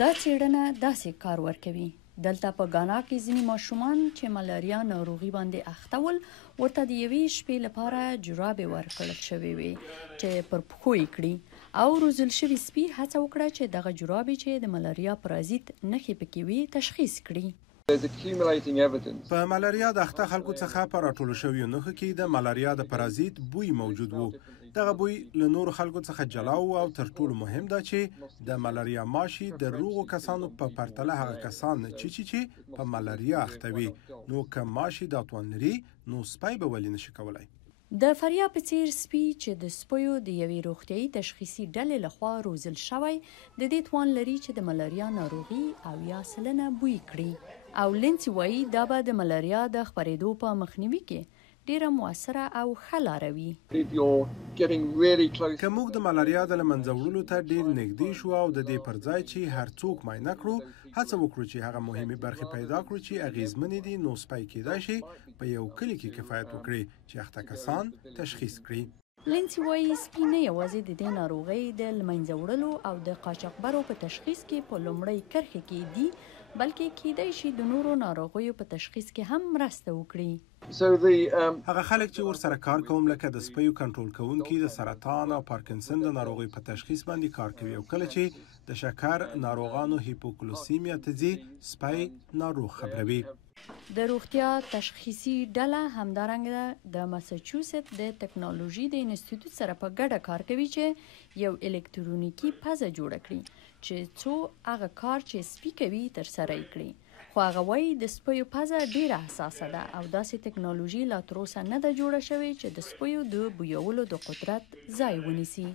دا څېړنه داسې کار ورکوي. دلته په غانا کې ځینې ماشومان چې ملاریا ناروغي باندې اخته ول ورته د یوې شپې لپاره جرابې ورکړل شوې وې چې پر پښو یې کړي او روزل شوي سپي هڅه وکړه چې دغه جرابې چې د ملاریا پرازیت نښې پکې وي تشخیص کړي. په ملاریا د اخته خلکو څخه په راټولو شویو نښو کې د ملاریا د پرازیت بوی موجود وو. دغه بوی له نورو خلکو څخه جلا و او تر ټولو مهم دا چې د ملاریا ماشي د روغو کسانو په پرتله هغه کسان چې په ملاریا اخته وي. نو که ماشي دا توان لري نو سپی به ولې نشي کولی؟ د فریا په څیر سپي چې د سپیو د یوې روغتیایي تشخیصي ډلې لخوا روزل شوی د دې توان لري چې د ملاریا ناروغي 80% بوی کړي او لینسي وایي دا به د ملاریا د خپرېدو په مخنیوي کې ډیره موثره او ښه لاره وي. که موږ د ملاریا د له منځه وړلو ته ډیر نږدې شو او د دې پر ځای چې هر څوک معاینه کړو هڅه وکړو چې هغه مهمې برخې پیدا کړو چې اغیزمنې دي نو سپی کیدای شي په یو کلي کې کفایت وکړي چې اخته کسان تشخیص کړي. لینسي وایي سپي نه یوازې د دې ناروغۍ د له منځه وړلو او د قاچاقبرو په تشخیص کې په لومړۍ کرښه کې دي بلکې کیدای شي د نورو ناروغیو په تشخیص کې هم مرسته وکړي. هغه خلک چې ورسره کار کوم لکه د سپیو کنټرول کوونکي د سرطان او پارکنسن د ناروغۍ په تشخیص باندې کار کوي او کله چې د شکر ناروغانو هیپوګلیسیمیا ته ځي سپی ناروغ خبروي. د روغتیا تشخیصي ډله همدارنګه د ماساچوست د ټکنالوژي د انسټیټیوټ سره په ګډه کار کوي چې یو الکترونیکی پزه جوړه کړي چې څو هغه کار چې سپي کوي ترسره یې کړي. خو هغه وایي د سپیو پزه ډیره حساسه ده او داسې ټکنالوژي لا تر اوسه نه ده جوړه شوې چې د سپیو د بویولو د قدرت ځای ونیسي.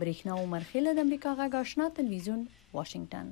برېښنا عمر خیله د امریکا غږ آشنا تلویزیون واشنگټن.